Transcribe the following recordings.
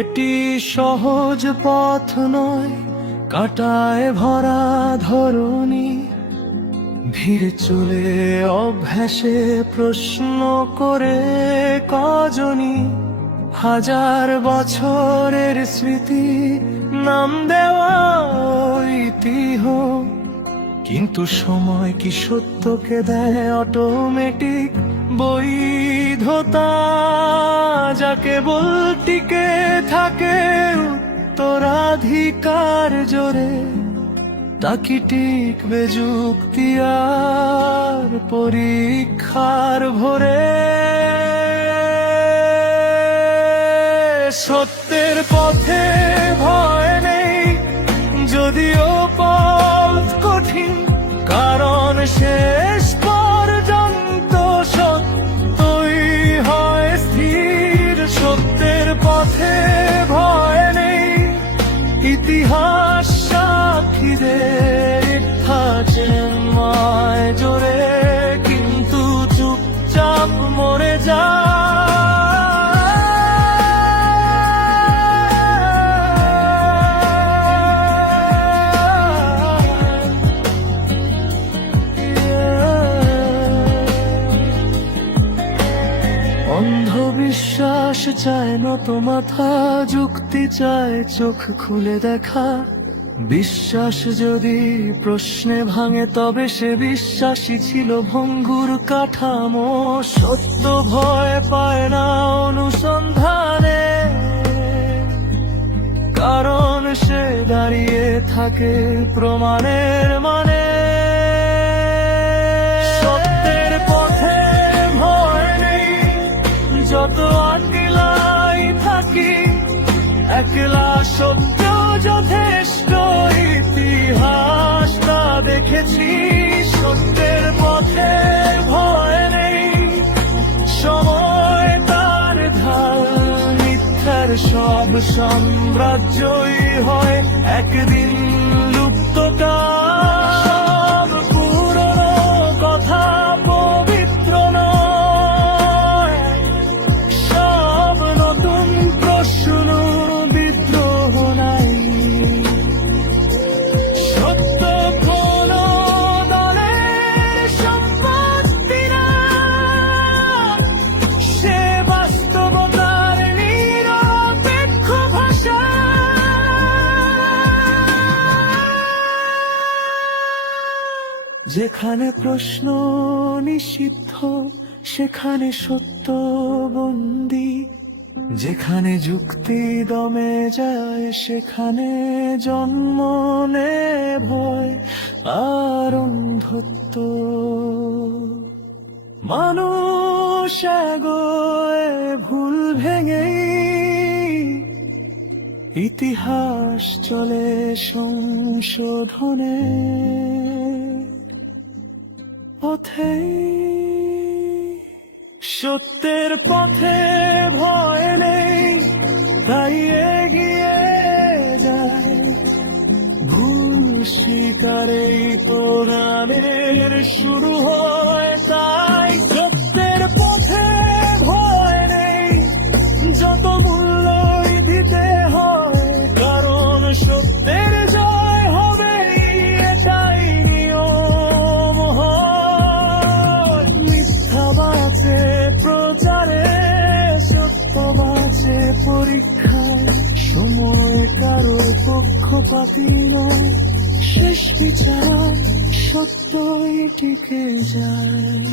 এটি সহজ পথ নয়, কাঁটায় ভরা ধরণী। ধীরে চলে অভ্যাসে প্রশ্ন করে কজনই, হাজার বছরের স্মৃতি নাম দেওয়া ঐতিহ্য। কিন্তু সময় কি সত্যকে দেয় অটোমেটিক বৈধতা? যা কেবল টিকে থাকে উত্তরাধিকার জোরে, তা কি টিকবে যুক্তি আর পরীক্ষার ভরে? সত্যের পথে ভয় নেই, যদিও পথ কঠিন, কারণ শেষ পর্যন্ত সত্যই হয় স্থির। সত্যের পথে ভয় নেই, ইতিহাস সাক্ষী দেয় মিথ্যা চেন্ময় জোরে, কিন্তু চুপচাপ মরে যায়। অন্ধবিশ্বাস চায় নত মাথা, যুক্তি চায় চোখ খুলে দেখা। বিশ্বাস যদি প্রশ্নে ভাঙে, তবে সে বিশ্বাসী ছিল ভঙ্গুর কাঠামো। সত্য ভয় পায় না অনুসন্ধানে, কারণ সে দাঁড়িয়ে থাকে প্রমাণের মানে। সত্যের পথে ভয় নেই, যত একলাই থাকি, একলা সত্য যথেষ্ট। ইতিহাসটা দেখেছি, সত্যের পথে ভয় নেই, সময় তার ঢাল। মিথ্যার সব সাম্রাজ্যই হয় একদিন লুপ্তকাল। সব পুরনো কথা পবিত্র নয়, সব নতুন প্রশ্ন বিদ্রোহ নাই। সত্য কোনো দলের সম্পত্তি না, সে বাস্তবতার নিরপেক্ষ ভাষা। যেখানে প্রশ্ন নিষিদ্ধ, সেখানে সত্য বন্দী। যেখানে যুক্তি দমে যায়, সেখানে জন্ম নেয় ভয় আর অন্ধত্ব। মানুষ এগোয় ভুল ভেঙেই, ইতিহাস চলে সংশোধনে পথে। সত্যের পথে ভয় নেই, তাই এগিয়ে যায়। ভুল স্বীকারেই প্রণামের শুরু হয় তাই। সত্যের পথে ভয় নেই, যত মূল্যই দিতে হয়, কারণ সত্যের জয় হবে, এটাই নিয়ম হয়। মিথ্যা বাঁচে প্রচারে, সত্য বাঁচে পরীক্ষায়। সময় কারো পক্ষপাতী নয়, শেষ বিচার সত্যই টিকে যায়।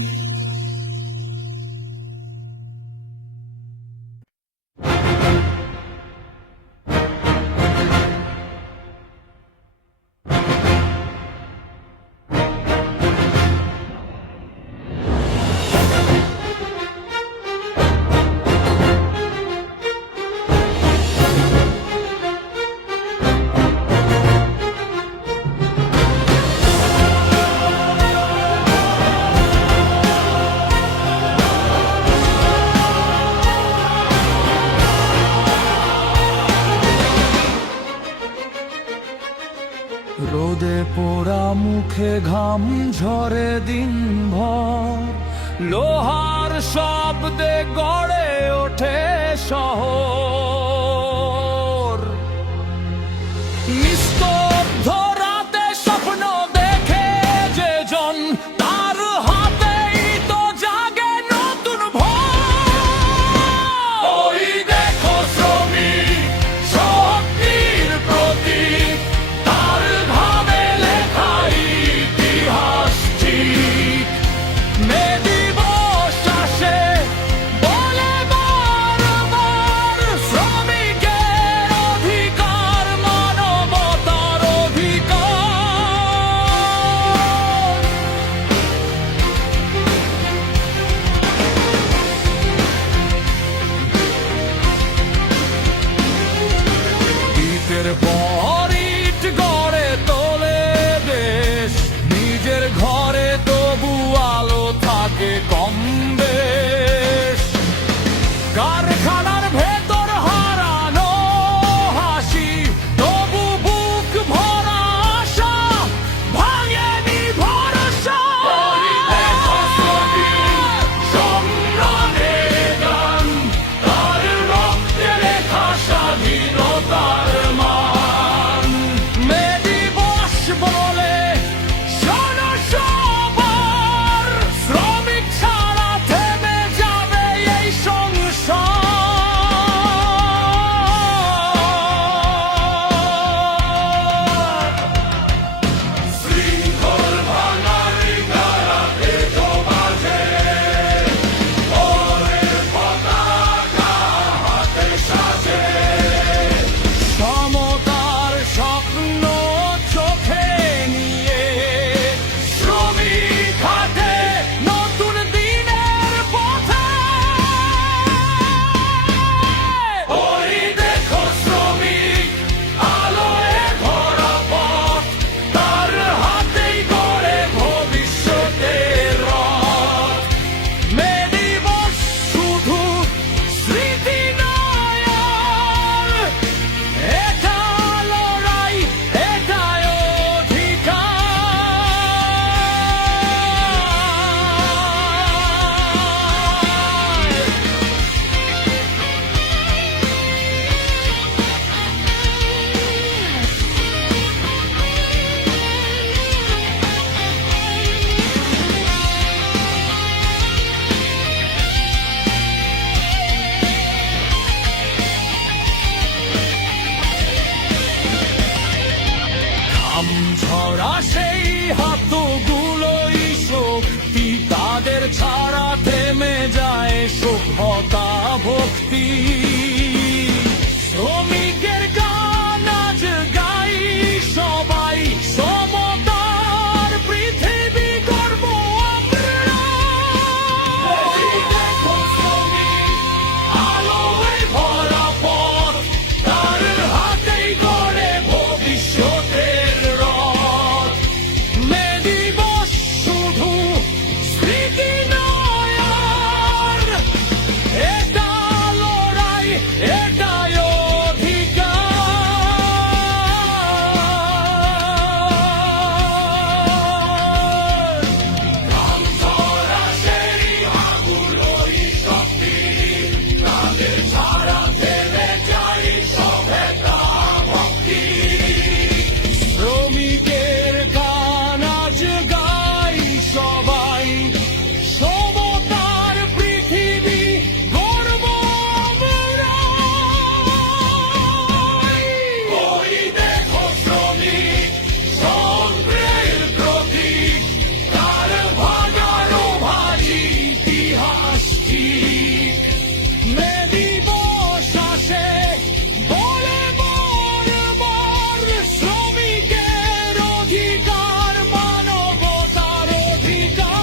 রোদে পোড়া মুখে ঘাম ঝরে দিনভর, লোহার শব্দে গড়ে ওঠে শহর। ইটের পর ইট গড়ে তোলে দেশ, নিজের ঘরে তবু আলো থাকে কম বেশ। কারখানার ভেতর হারানো হাসি, তবু বুক ভরা আশা, ভাঙেনি ভরসা। সংগ্রামের গান, তার রক্তে লেখা স্বাধীনতার মান। মে দিবস বলে শোনো সবার, শ্রমিক ছাড়া থেমে যাবে এই সংসার। শৃঙ্খল ভাঙার গারাতে তো বাজে, ওরের পতাকা হাতে সাজে। সমতার স্বপ্ন চোখে নিয়ে শ্রমিক হাতে নতুন দিনের পথে। ওই দেখো শ্রমিক, আলোয় ভরা পথ, তার হাতেই গড়ে ভবিষ্যতের রথ। মে দিবস শুধু স্মৃতি নয় আর, এটা লড়াই, এটাই অধিকার। ঘাম ঝরা সেই হাতগুলোই শক্তি, তাদের ছাড়া থেমে যায় সভ্যতা ভক্তি। শ্রমিকের গান আজ গাই সবাই, সমতার পৃথিবী গর্ব আমরা। দেখো শ্রমিক, আলোয় ভরা পথ, তার হাতেই গড়ে ভবিষ্যতের রথ। মে দিবস শুধু স্মৃতি নয় আর, এটা লড়াই, এটাই অধিকার। ঘাম ঝরা সেই হাতগুলোই শক্তি, তাদের ছাড়া থেমে যায় সভ্যতা ভক্তি। শ্রমিকের গান আজ গাই সবাই, সমতার পৃথিবী গর্ব আমরা। ওই দেখো শ্রমিক, সংগ্রামের প্রতীক, তার ভাগারও ভাজি ইতিহাস ঠিক। মে দিবস আসে বলে বারবার, শ্রমিকের অধিকার, মানবতার অধিকার।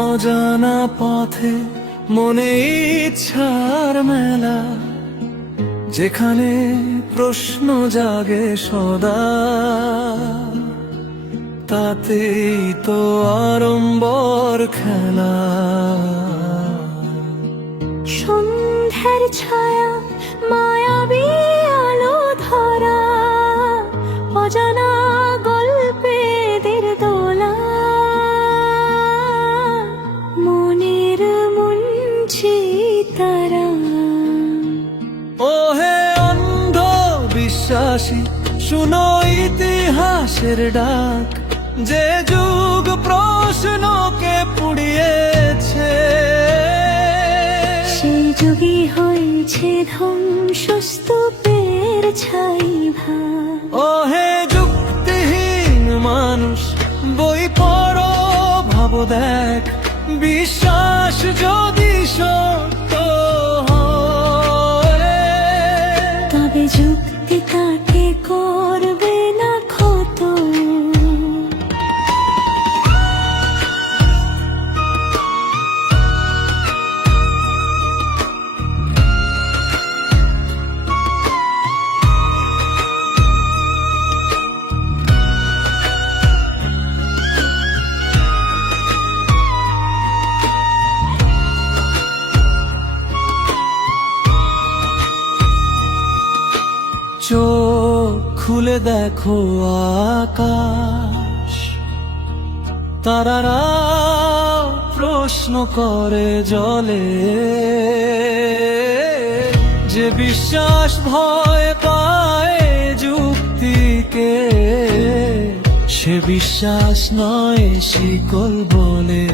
অজানা পথে মনে ইচ্ছার মেলা, যেখানে প্রশ্ন জাগে সদা। তাতেই তো আড়ম্বর খেলা। সন্ধ্যার ছায়া মায়াবী আলো ধরা, অজানা গল্পেদের দোলা, মনের মঞ্চে তারা। ও হে অন্ধ বিশ্বাসী, শুনো ইতিহাসের ডাক, যে যুগ প্রশ্নকে পুড়িয়েছে, সেই যুগই হয়েছে ধ্বংসস্তূপের ছাই ভাগ। ও হে যুক্তিহীন মানুষ, বই পড়ো ভাবো দেখ, বিশ্বাস যদি সত্য হয়, তবে যুক্তি তাকে করবে না ক্ষত। চোখ খুলে দেখো আকাশ, তারারা প্রশ্ন করে জলে, যে বিশ্বাস ভয় পায় যুক্তিকে, সে বিশ্বাস নয় শিকল বলে।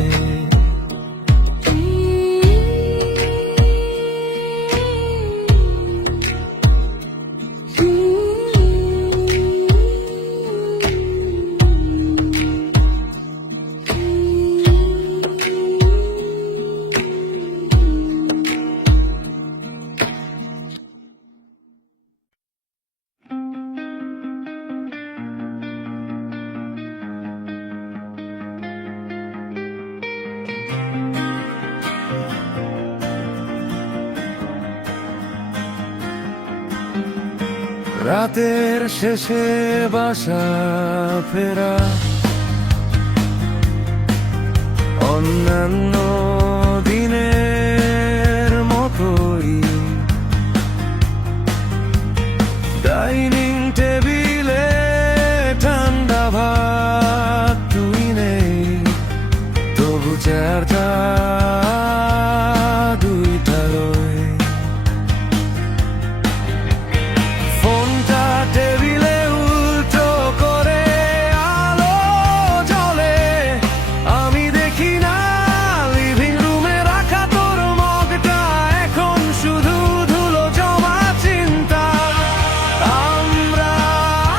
রাতের শেষে বাসা ফেরা, অন্যান্য দিনের মতোই ডাইনিং টেবিলে ঠান্ডা ভাত তুই নেই, তবু চারটা দুইটা রই, ফোনটা টেবিলে উল্টো করে আলো জ্বলে, আমি দেখি না লিভিং রুমে রাখা তোর মগটা, এখন শুধু ধুলো জমা চিন্তা। আমরা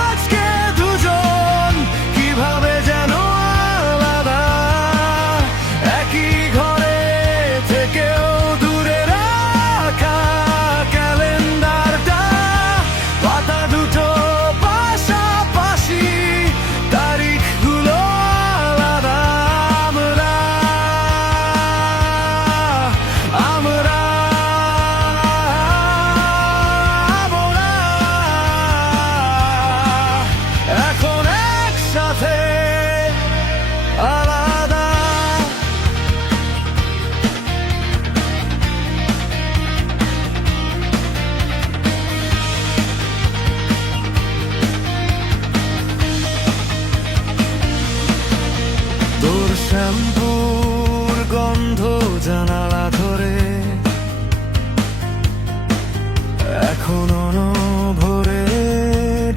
আজকে দুজন কিভাবে যেন আলাদা, একই ঘরে থেকেও দূরে রাখা ক্যালেন্ডারটা, পাতা দুটো পাশাপাশি, তারিখগুলো আলাদা। আমরা আমরা আমরা এখন একসাথে আলাদা। তোর শ্যাম্পুর গন্ধ জানালা ধরে এখন অনভরে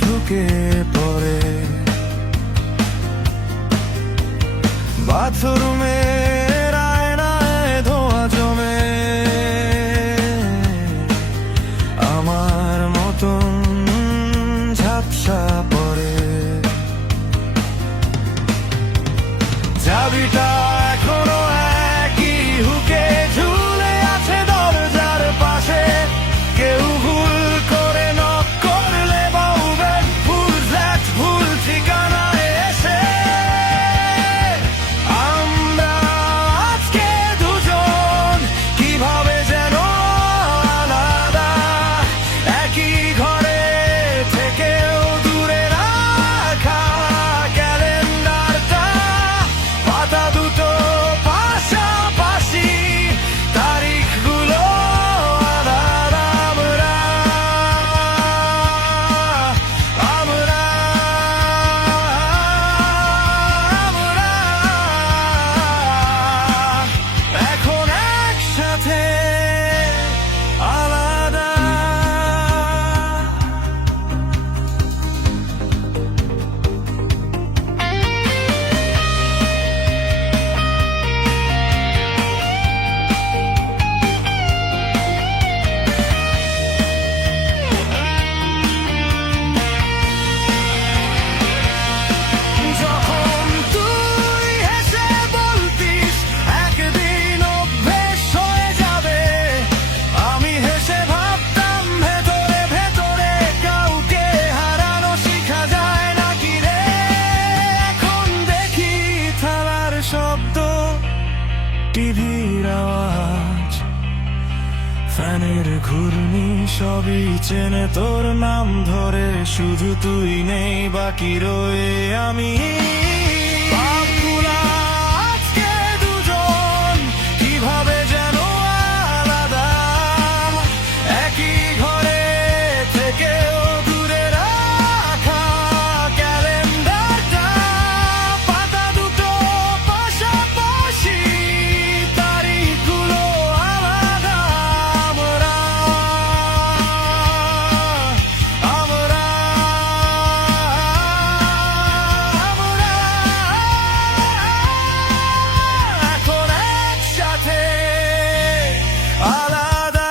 ঢুকে পড়ে, বাথরুমের আয়নায় ধোঁয়া জমে, আমার মতন ঝাপসা পড়ে, চাবিটা এখনো একই হুকে ঝুলে আছে দরজার পাশে, কেউ ভুল করে নক করলে বাউবে ভুল ফ্ল্যাট ভুল ঠিকানায় এসে, আমরা আজকে দুজন কিভাবে যেন আলাদা, একই ঘরে থেকেও দূরে রাখা ক্যালেন্ডার সবই চেনে তোর নাম ধরে, শুধু তুই নেই বাকি রয়ে আমি। ভাবগুলা আজকে দুজন কিভাবে যেন আলাদা, একই ঘরে থেকেও দূরে রাখা ক্যালেন্ডারটা, পাতা দুটো পাশাপাশি, তারিখগুলো আলাদা। আমরা আমরা আমরা এখন একসাথে আলাদা।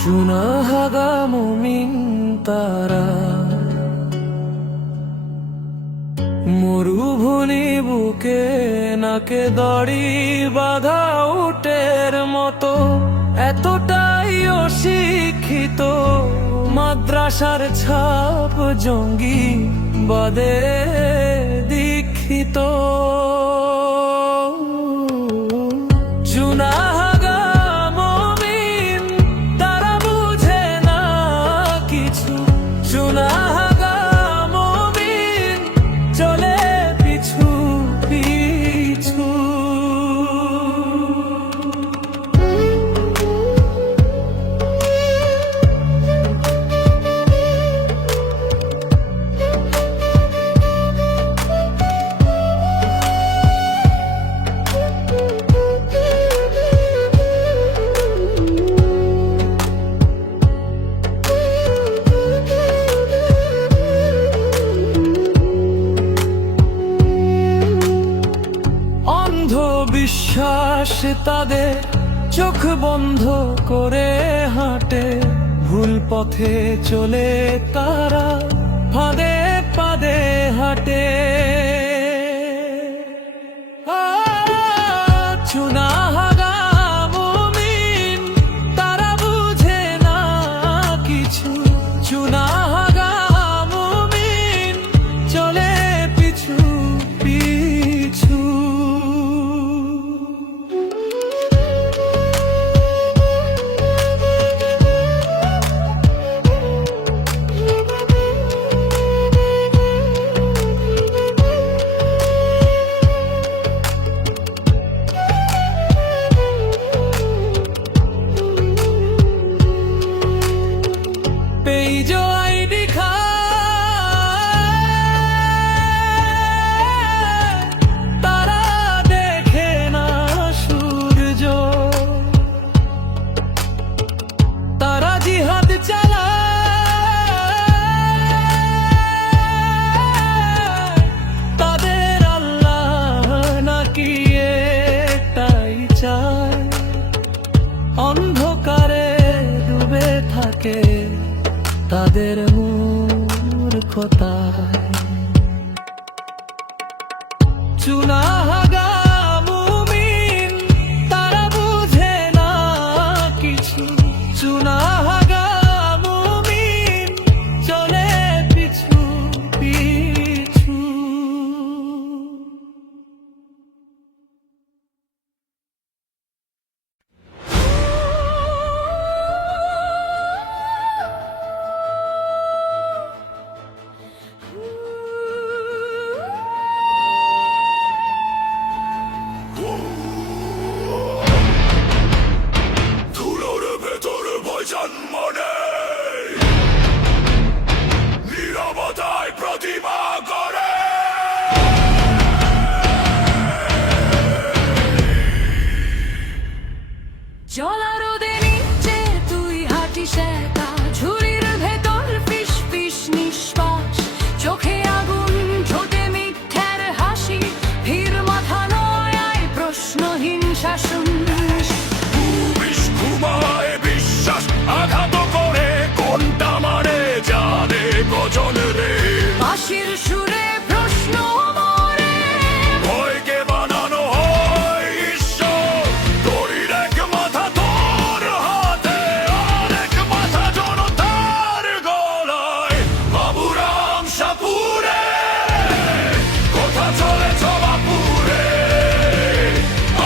চুনাহাগা মুমিন তারা, মরুভূমি বুকে নাকে দড়ি বাঁধা উটের মতো, এতটাই অশিক্ষিত, মাদ্রাসার ছাপ জঙ্গি বাদে দীক্ষিত। চুনাহাগা মুমিন তারা বুঝে না কিছু, চুনাহাগা মুমিন চলে পিছু পিছু। অন্ধবিশ্বাস তাদের চোখ বন্ধ করে হাঁটে, ভুল পথে চলে তারা ফাঁদে ফাঁদে হাঁটে। চুনাহাগা মুমিন তারা বুঝে না কিছু, চুনাহাগা মুমিন চলে পিছু পিছু। পেইজো আইডি খায়, তারা দেখে না সূর্য, তারা জিহাদ চালায়, তাদের আল্লাহ নাকি এটাই চায়, অন্ধকারে ডুবে থাকে তাদের মূর্খতায়। চুনাহাগা মুমিন তারা বুঝে না কিছু, চুনাহাগা মুমিন চলে পিছু পিছু। চোখে আগুন ঠোঁটে মিথ্যার হাসি ভিড় মাথা নয় প্রশ্নহীন শাসন বিষ ঘুমায় বিশ্বাস আঘাত করে কোনটা মানে জানে গজন রে বাঁশির সুরে প্রশ্ন মরে ভয়কে বানানো হয় ঈশ্বর তোরির এক মাথা তোর হাতে আর এক মাথা জনতার গলায় বাবুরাম সাপুরে কোথা চলেছ বাপুরে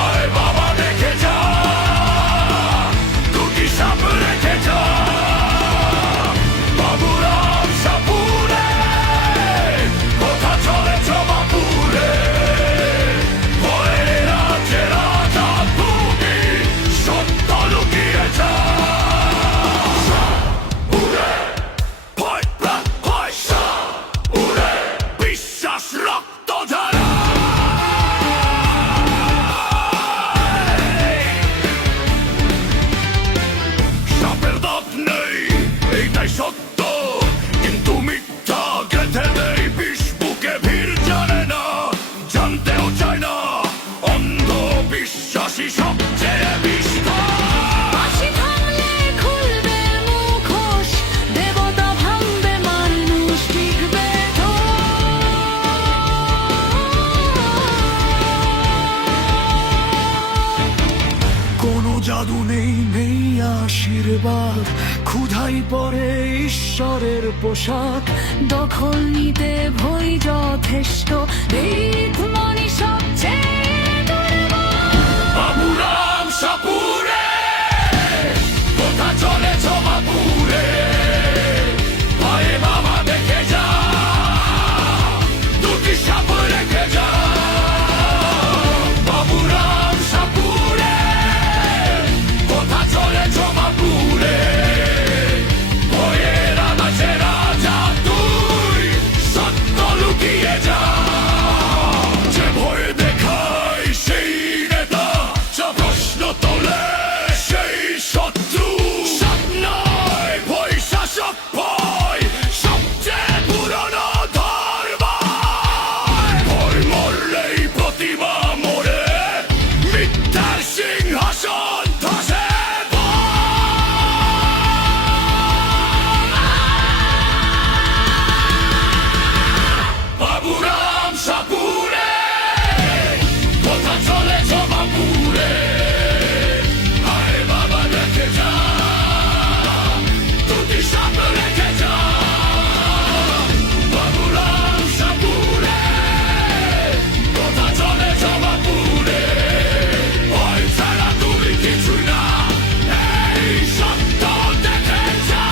আয় বাবা দেখে যা দুটি সাপ রেখে যা বাবুরাম সাপুরে কোথা চলেছ বাপুরে ভয়ের রাজ্যে রাজা তুমি সত্য লুকিয়ে যা উড়ে ভয় প্রাণ ভয় সা উড়ে বিশ্বাস রক্ত ঝরা সাপের দাঁত নেই এইটাই সত্য কিন্তু মিথ্যা গেঁথে নেই বিষ বুকে ভিড় জানে না জানতেও চায় না অন্ধ বিশ্বাসী সবচেয়ে বিষধর বাঁশি থামলে খুলবে মুখোশ দেবতা ভাঙবে মানুষ টিকবে কোনো জাদু নেই নেই আশীর্বাদ ক্ষুধাই পরে ঈশ্বরের পোশাক দখল নিতে ভই যথেষ্ট ভিত মনি সবচেয়ে দুর্বল। বাবুরাম সাপুরে কোথা চলেছ বাপুরে ভয়ে বাবা দেখে যা দুটি সাপ রেখে যা বাবুরাম সাপুরে কোথা চলেছ বাপুরে ভয়ের আকাশে রাজা তুই সত্য লুকিয়ে যা যে ভয় দেখায় সেই নেতা যা প্রশ্ন তোলে সেই শত্রু সব নয় ভয় শাসক ভয় সবচেয়ে পুরনো ধর্ম ভয় মরলেই প্রতিমা মরে মিথ্যার সিংহাসন ধসে বাবুরাম সাপুরে কোথা চলেছ বাপুরে আয় বাবা দেখে যা দুটি সাপ রেখে যা বাবুরাম সাপুরে কোথা চলেছ বাপুরে ভয় ছাড়া তুমি কিছুই না এই সত্য দেখে যা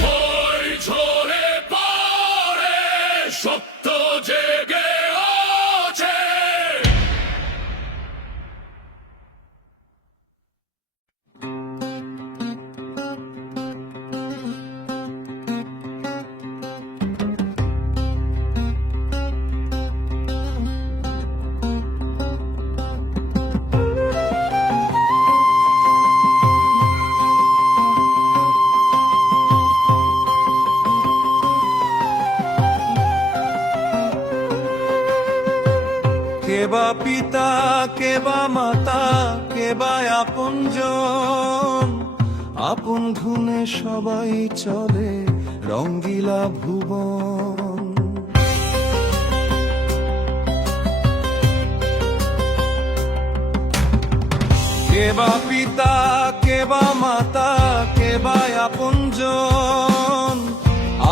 ভয় ঝরে পড়ে সত্য জেগে আছে কেবা পিতা কেবা মাতা কেবা আপনজন আপন ধুনে সবাই চলে রঙ্গিলা ভুবন কেবা পিতা কেবা মাতা কেবা আপনজন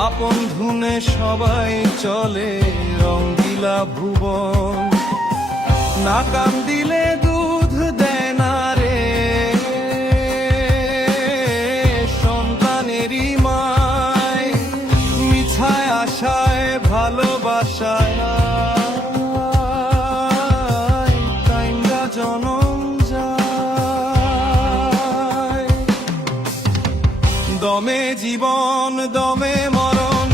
আপন ধুনে সবাই চলে রঙ্গিলা ভুবন না কান্দিলে দুধ দেয় না রে সন্তানেরই মায় মিছায় আশায় ভালোবাসায় কাইন্দা জনম যায় দমে জীবন দমে মরণ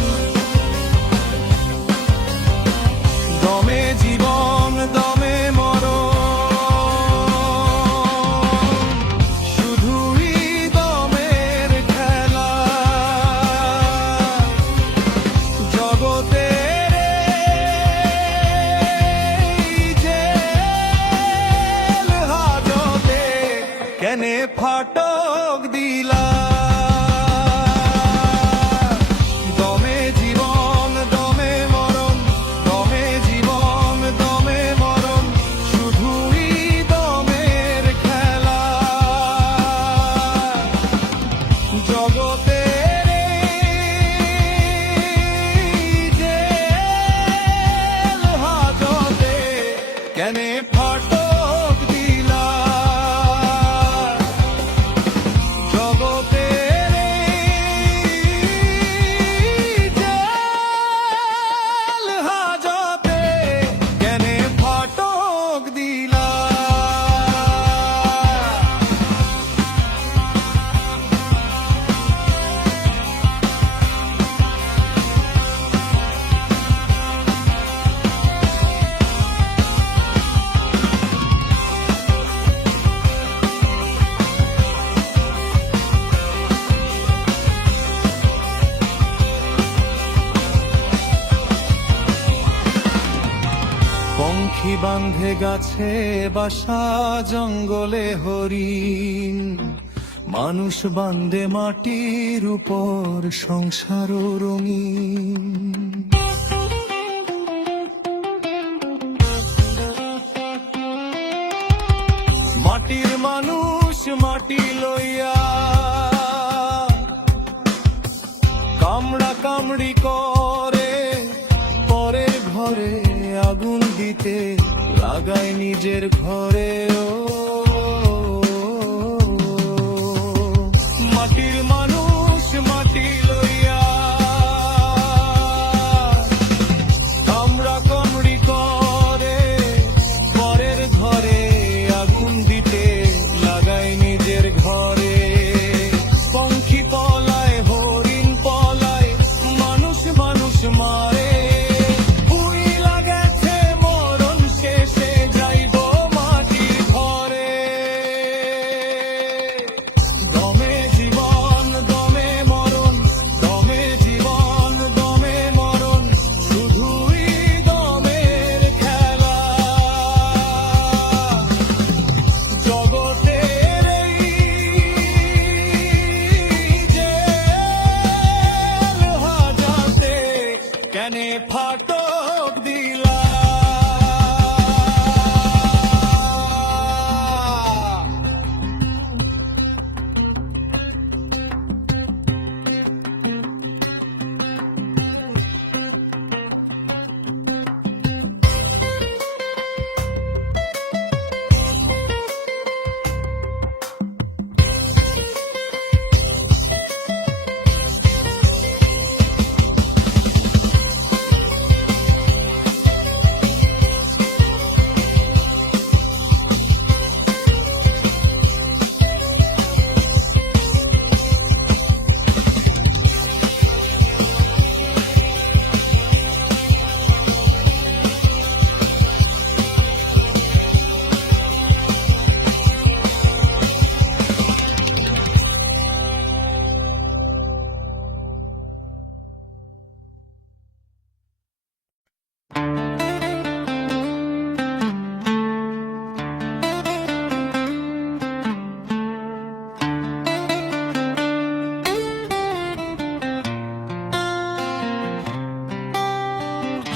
পাখি বাঁধে গাছে বাসা, জঙ্গলে হরিণ, মানুষ বাঁধে মাটির উপর, সংসার রঙিন। মাটির মানুষ মাটি লইয়া কামড়া কামড়ি করে, পরের ঘরে আগুন দিতে লাগায় নিজের ঘরে। ও মাটির মানুষ মাটি লইয়া কামড়া কামড়ি করে, পরের ঘরে আগুন দিতে লাগায় নিজের ঘরে। পঙ্খী পলায়, হরিণ পলায়, মানুষ মানুষ মারে। উইলা গেছে মরণ শেষে, যাইব মাটির ঘরে। দমে জীবন দমে মরণ, দমে জীবন দমে মরণ, শুধুই দমের খেলা। জগতের এই জেল হাজাতে কেনে ফাটক দিলা।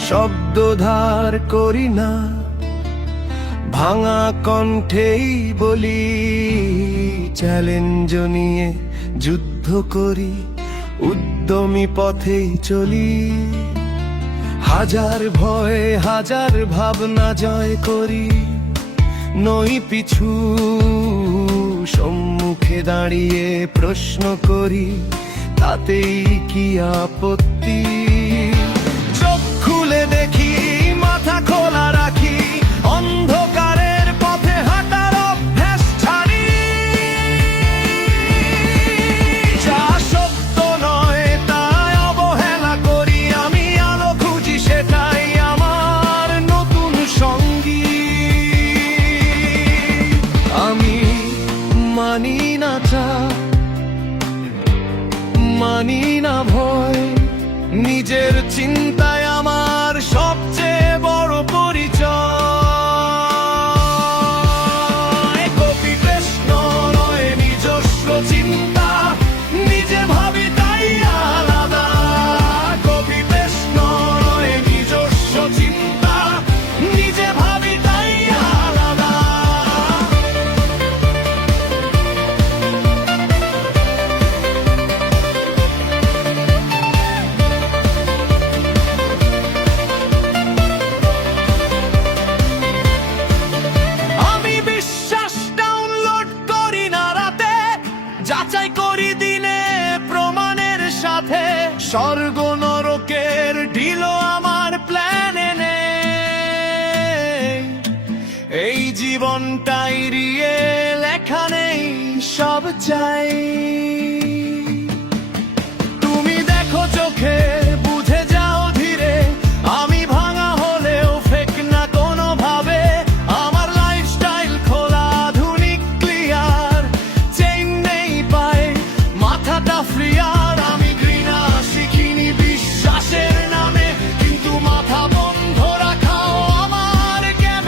শব্দ ধার করি না, ভাঙা কণ্ঠেই বলি, চ্যালেঞ্জ নিয়ে যুদ্ধ করি, উদ্যমী পথেই চলি। হাজার ভয় হাজার ভাবনা জয় করি, নই পিছু, সম্মুখে দাঁড়িয়ে প্রশ্ন করি, তাতেই কি আপত্তি। চোখ খুলে দেখি, মাথা খোলা রাখি, অন্ধকারের পথে হাঁটার অভ্যাস ছাড়ি। যা সত্য নয় তাই অবহেলা করি, আমি আলো খুঁজি, সেটাই আমার নতুন সঙ্গী। আমি মানি না চাপ, মানি না ভয়, নিজের চিন্তায় আমার সবচেয়ে বড় পরিচয়। কপি কৃষ্ণ নয় নিজস্ব চিন্তা, নিজে ভাবি তাই আলাদা। কপি কৃষ্ণ নয় নিজস্ব চিন্তা, নিজে ভাবি তাই আলাদা। যাচাই করি দিনে প্রমাণের সাথে, স্বর্গ নরকের ঢিলো আমার প্ল্যানে নেই। এই জীবনটাই রিয়েল, এখানেই সব চাই। তুমি দেখো চোখে, বুঝে যাও ধীরে, আমি ভাঙা হলেও ফেক না কোনো ভাবে। আমার লাইফস্টাইল খোলা, আধুনিক, ক্লিয়ার, চেইন নেই পায়ে, মাথাটা ফ্রি। আর আমি ঘৃণা শিখিনি বিশ্বাসের নামে, কিন্তু মাথা বন্ধ রাখাও আমার জ্ঞান।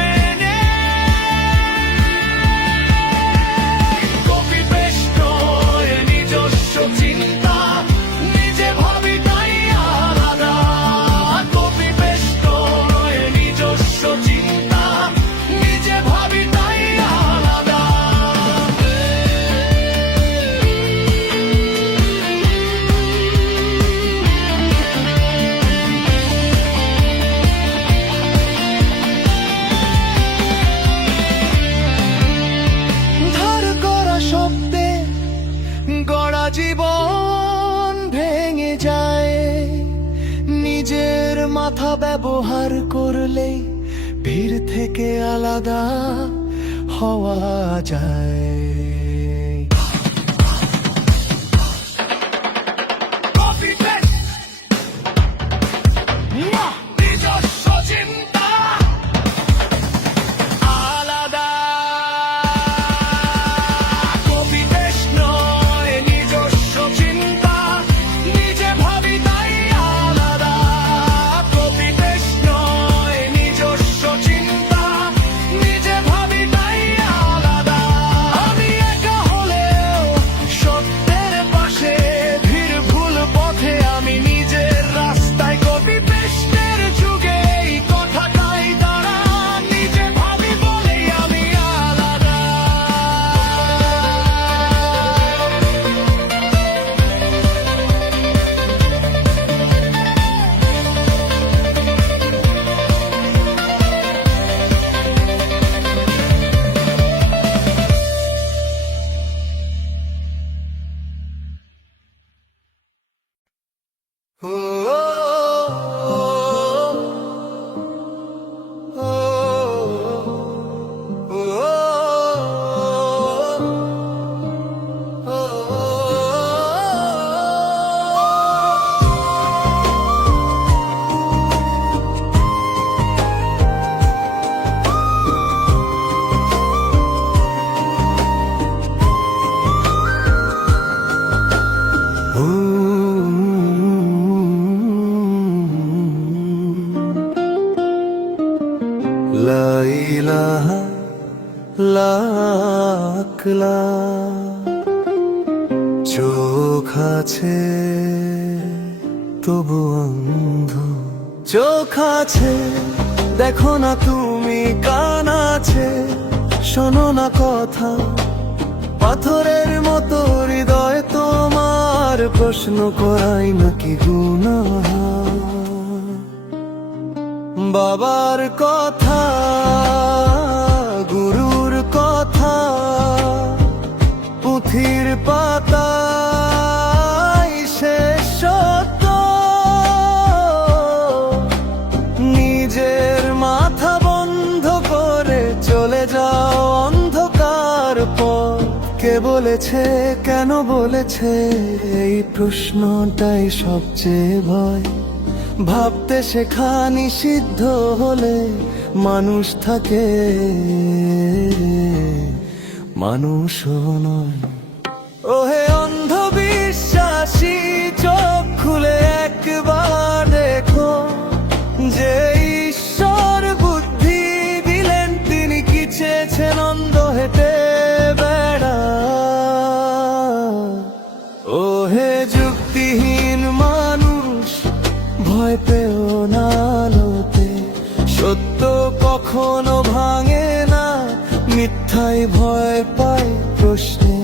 ব্যবহার করলেই ভিড় থেকে আলাদা হওয়া যায়। Copy paste নিজস্ব চিন্তা আলাদা কপি পেস্ট নয়, নিজস্ব চিন্তা নিজে ভাবি তাই আলাদা। কপি পেস্ট নয়, নিজস্ব চিন্তা নিজে ভাবি তাই আলাদা। আমি একা হলেও সত্যের পাশে, ভিড় ভুল পথে আমি নিজের রাস্তায়। কপি পেস্টের যুগে এই কথাটাই দাঁড়া, নিজে ভাবি বলেই আমি আলাদা। লা ইলাহা লাকলা চোখ আছে তবু অন্ধ, চোখ আছে দেখো না তুমি, কান আছে শোনো না কথা। পাথরের মতো হৃদয় তোমার, প্রশ্ন করাই নাকি গুনাহ। বাবার কথা, গুরুর কথা, পুঁথির পাতায় শেষ সত্য। নিজের মাথা বন্ধ করে চলে যাও অন্ধকার পথ। কে বলেছে, কেন বলেছে, এই প্রশ্নটাই সবচেয়ে ভয়। ভাবতে শেখা নিষিদ্ধ হলে মানুষ থাকে, মানুষও নয়। ওহে অন্ধবিশ্বাসী, চোখ খুলে একবার দেখো, যে ঈশ্বর বুদ্ধি দিলেন তিনি কি চেয়েছেন অন্ধ হেঁটে বেড়া। ওহে যুক্তিহীন মানুষ, ভয় পেও না আলোতে, সত্য কখনো ভাঙে না, মিথ্যাই ভয় পায় প্রশ্নে।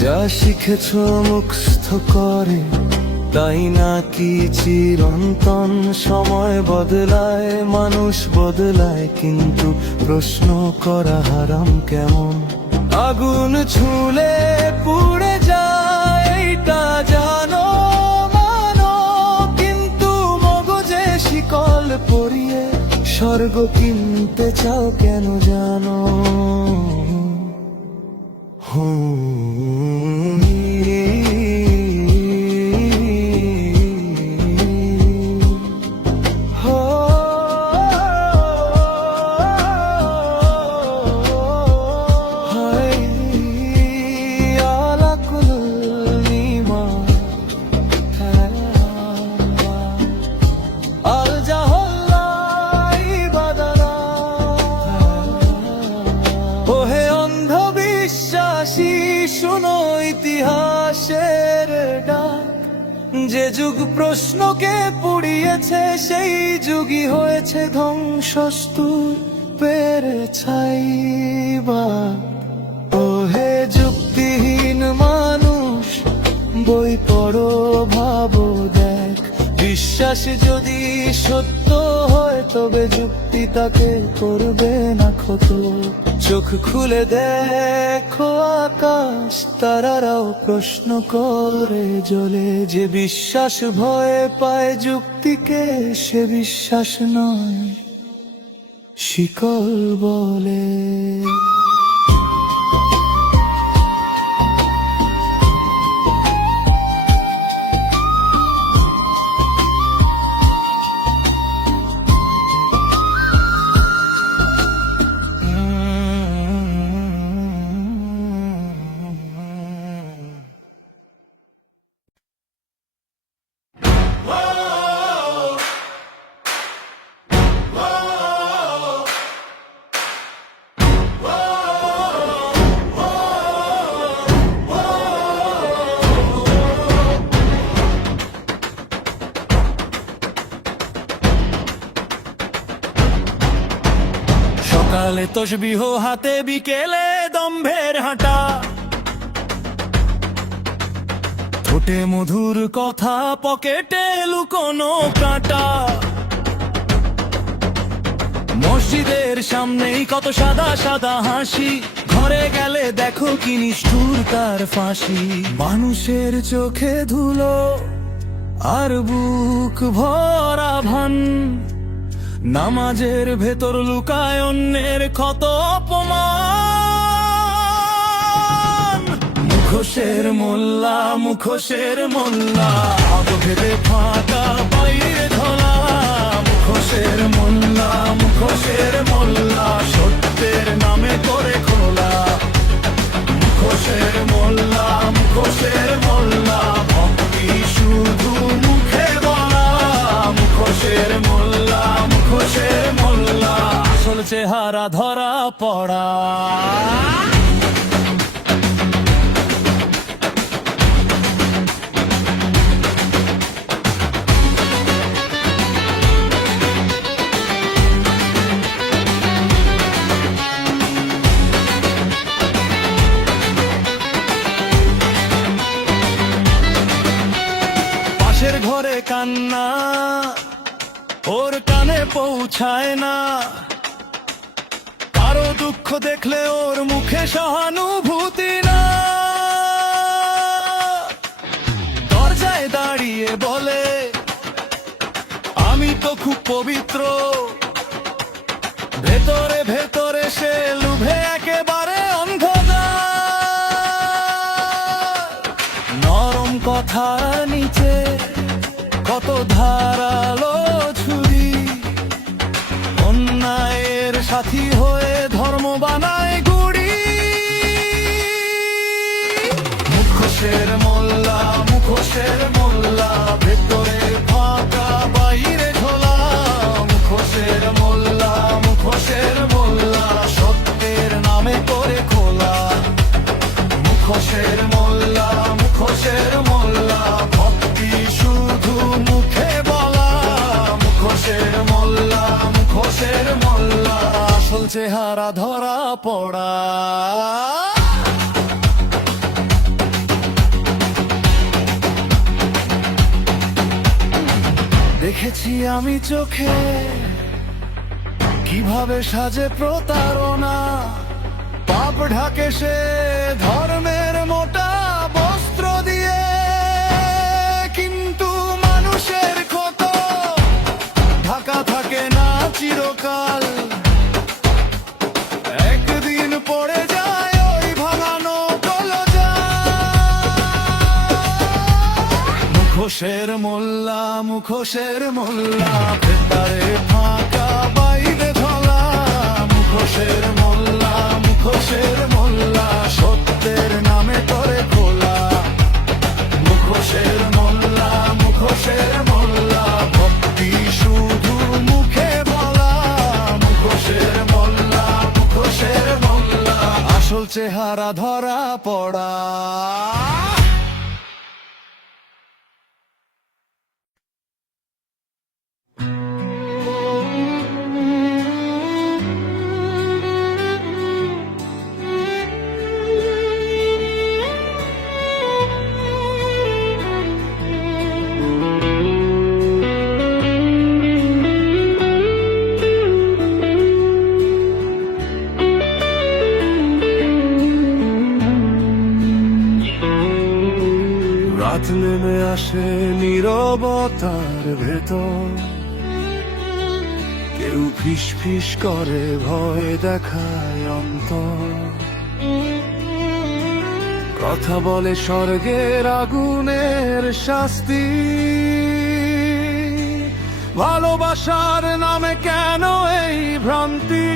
যা শিখেছ মুখস্থ করে তাই নাকি চিরন্তন? সময় বদলায়, মানুষ বদলায়, কিন্তু প্রশ্ন করা হারাম কেমন? আগুন ছুঁলে পুড়ে যায় এইটা জানো, মানো, কিন্তু মগজে শিকল পরিয়ে স্বর্গ কিনতে চাও কেন জানো? ওহে অন্ধবিশ্বাসী, শুনো ইতিহাসের ডাক। যে যুগ প্রশ্নকে পুড়িয়েছে, সেই যুগই হয়েছে ধ্বংসস্তূপের ছাইবা। ওহে যুক্তিহীন মানুষ, বই পড়ো, ভাবো, দেখ, বিশ্বাস যদি সত্য হয় তবে যুক্তি তাকে করবে না ক্ষত। চোখ খুলে দেখো আকাশ, তারারাও প্রশ্ন করে জ্বলে। যে বিশ্বাস ভয়ে পায় যুক্তিকে, সে বিশ্বাস নয় শিকল বলে। সকালে তসবিহ হাতে, বিকেলে দম্ভের হাঁটা, ঠোঁটে মধুর কথা, পকেটে লুকোনো কাঁটা। মসজিদের সামনেই কত সাদা সাদা হাসি, ঘরে গেলে দেখো কি নিষ্ঠুর তার ফাঁসি। মানুষের চোখে ধুলো আর বুক ভরা ভান, নামাজের ভেতর লুকায় অন্যের ক্ষত অপমান। মুখোশের মোল্লা, মুখোশের মোল্লা, আবহেরে ফাঁকা বাইরে ধলা। মুখোশের মোল্লা, মুখোশের মোল্লা, সত্যের নামে করে খোলা। মুখোশের মোল্লা, মুখোশের মোল্লা, ভক্তি শুধু মুখে বলা। মুখোশের মোল্লা, মুখোশের মোল্লা, আসল চেহারা ধরা পড়া। পাশের ঘরে কান্না ওর কানে পৌঁছায় না, কারো দুঃখ দেখলে ওর মুখে সহানুভূতি না। দরজায় দাঁড়িয়ে বলে আমি তো খুব পবিত্র, ভেতরে ভেতরে সে লুভে একেবারে অন্ধকার। নরম কথার নিচে কত ধারালো ছুরি, অন্যায়ের সাথী হয়ে ধর্ম বানায় গুড়ি। মুখোশের মোল্লা, মুখোশের মোল্লা, ভেতরে ফাঁকা বাইরে ঝোলা। মুখোশের মোল্লা, মুখোশের মোল্লা, সত্যের নামে করে খোলা। মুখোশের মোল্লা, মুখোশের মোল্লা, ভক্তি শুধু মুখে বলা। মুখোশের মোল্লা, মুখোশের মোল্লা, আসল চেহারা ধরা পড়া। দেখেছি আমি চোখে কিভাবে সাজে প্রতারণা, পাপ ঢাকে সে ধর্মের মোটা বস্ত্র দিয়ে। কিন্তু মানুষের ক্ষত ঢাকা থাকে না চিরকাল, একদিন পড়ে যায় ওই ভাঙানো কলজা। মুখোশের মোল্লা, মুখোশের মোল্লা, ভেতরে ফাঁকা বাইরে ধলা। মুখোশের মোল্লা, মুখোশের মোল্লা, সত্যের নামে করে খোলা। মুখোশের মোল্লা, মুখোশের মোল্লা, ভক্তি শুধু মুখে বলা। মুখোশের মোল্লা, মুখোশের মোল্লা, আসল চেহারা ধরা পড়া। আছে নীরবতার ভেতর, কেউ ফিস ফিস করে ভয় দেখায় অন্তর, কথা বলে স্বর্গের আগুনের শাস্তি। ভালোবাসার নামে কেন এই ভ্রান্তি?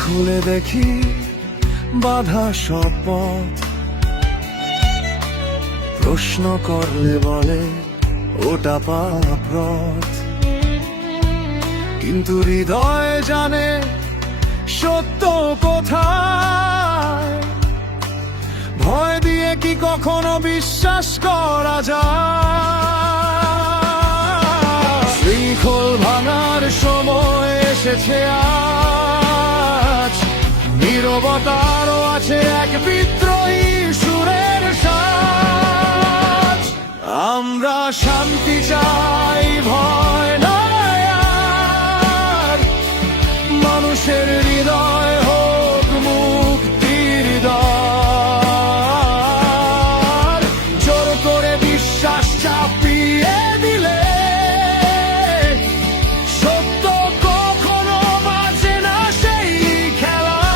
খুলে দেখি বাধা সব পথ, প্রশ্ন করলে বলে ওটা পাপ রথ, কিন্তু হৃদয় জানে সত্য কোথায়। ভয় দিয়ে কি কখনো বিশ্বাস করা যায়? শৃঙ্খল ভাঙার সময় এসেছে আজ, নীরবতারও আছে এক বিদ্রোহী সুরের সাজ। আমরা শান্তি চাই, ভয় নয় আর, মানুষের হৃদয় হোক মুক্তির দ্বার। জোর করে বিশ্বাস চাপিয়ে দিলে সত্য কখনো বাঁচে না সেই খেলায়।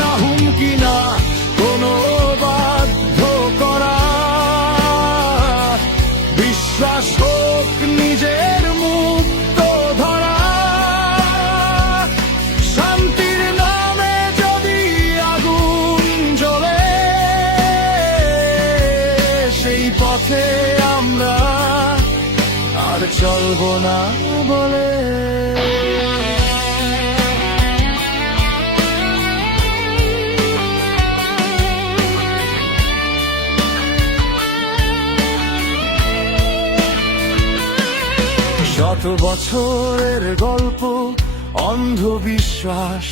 না হুমকি না কোনো বাধ্য করা, বিশ্বাস হোক নিজের মুক্ত ধরা। শান্তির নামে যদি আগুন জ্বলে, সেই পথে আমরা আর চলবো না বলে। শত বছরের গল্প, অন্ধবিশ্বাস,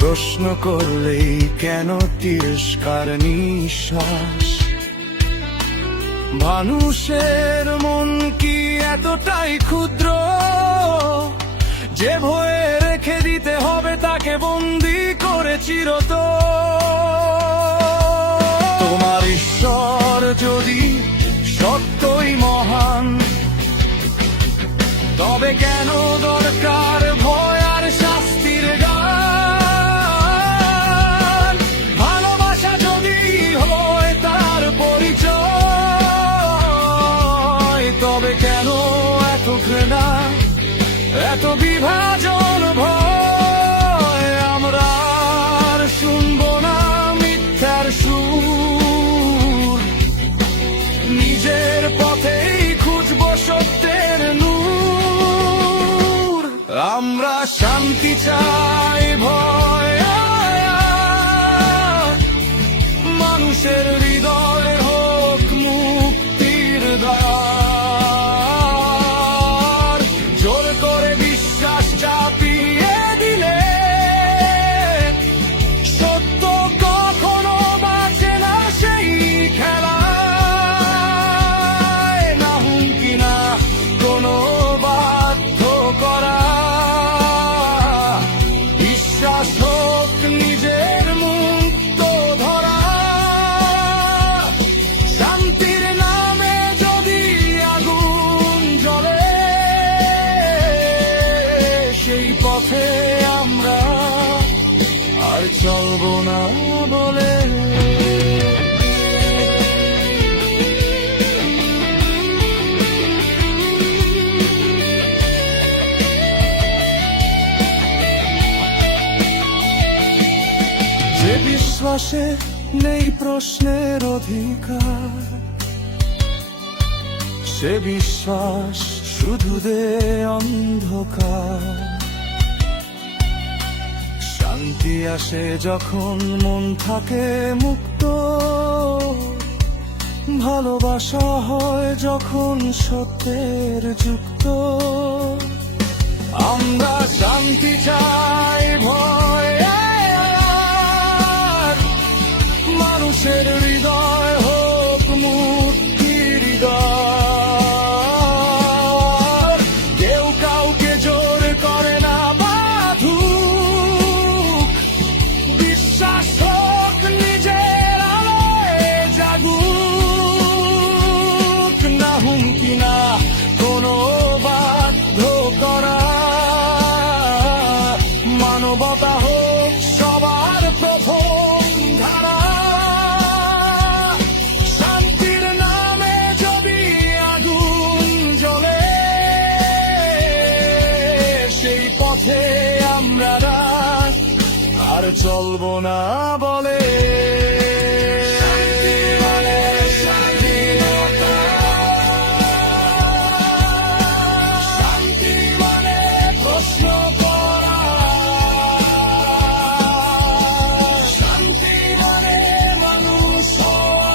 প্রশ্ন করলেই কেন তিরস্কার নিঃশ্বাস? মানুষের মন কি এতটাই ক্ষুদ্র যে ভয়ে রেখে দিতে হবে তাকে বন্দি করে চিরতর? তোমার ঈশ্বর যদি সত্যই মহান, তবে কেন দরকার ভয় আর শাস্তির গান? ভালোবাসা যদি হয় তার পরিচয়, তবে কেন এত ঘৃণা, এত বিভাজন ভয়? আমরা আর শুনবো না মিথ্যার সুর, নিজের পথেই খুঁজবো সত্যের নূর। আমরা শান্তি চাই, ভয় নয় আর, মানুষের হৃদয় হোক মুক্তির দ্বার। জোর করে বিশ্বাস চাপিয়ে দিলে সত্য কখনো বাঁচে না সেই খেলায়। না হুমকি না কোনো বাধ্য করা, বিশ্বাস হোক নিজের মুক্ত ধরা। শান্তির নামে যদি আগুন জ্বলে, সেই পথে আমরা আর চলবো না বলে। যে বিশ্বাসে নেই প্রশ্নের অধিকার, সে বিশ্বাস শুধু দে অন্ধকার। শান্তি আসে যখন মন থাকে মুক্ত, ভালোবাসা হয় যখন সত্যের যুক্ত। আমরা শান্তি চাই, ভয় আর, মানুষের হৃদয় চলবো না বলে প্রশ্ন করা শান্তি মানে মানুষ হওয়া।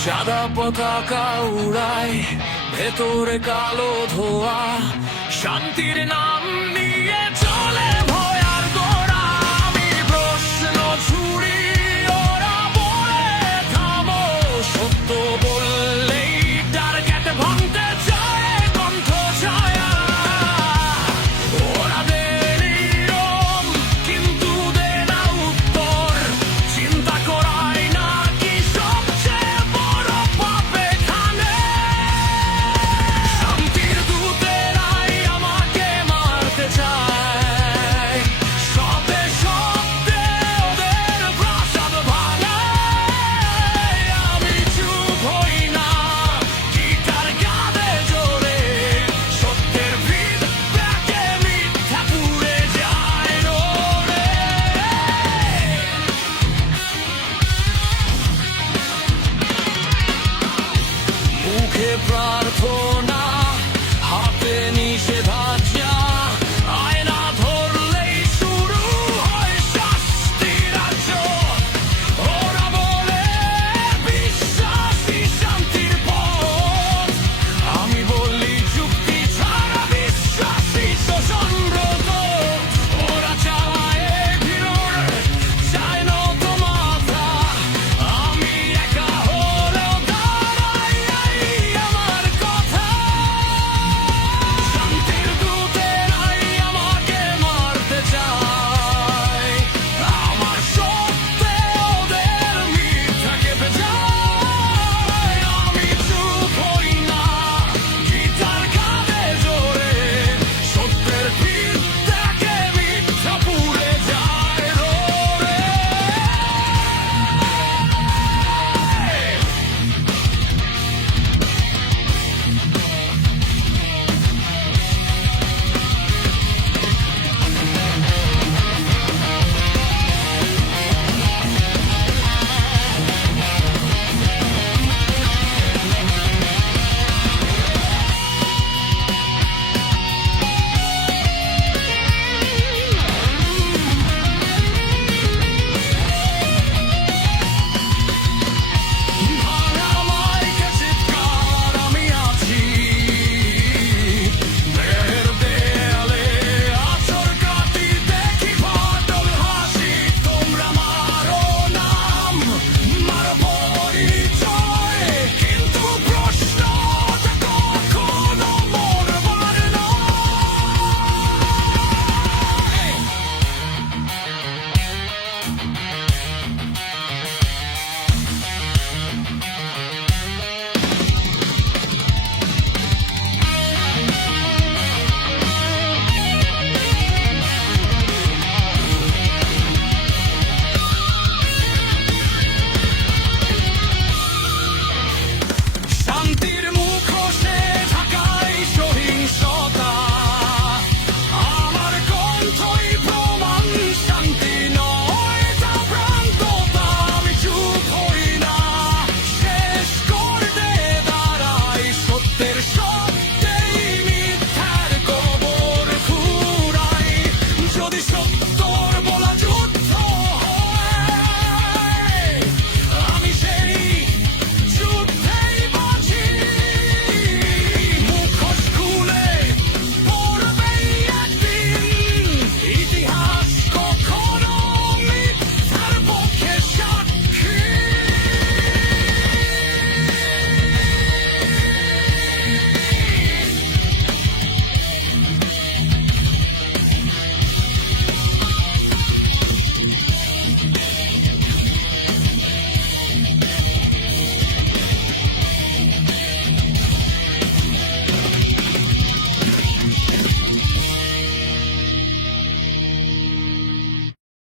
সাদা পতাকা উড়ায় ভেতরে কালো ধোয়া শান্তির নাম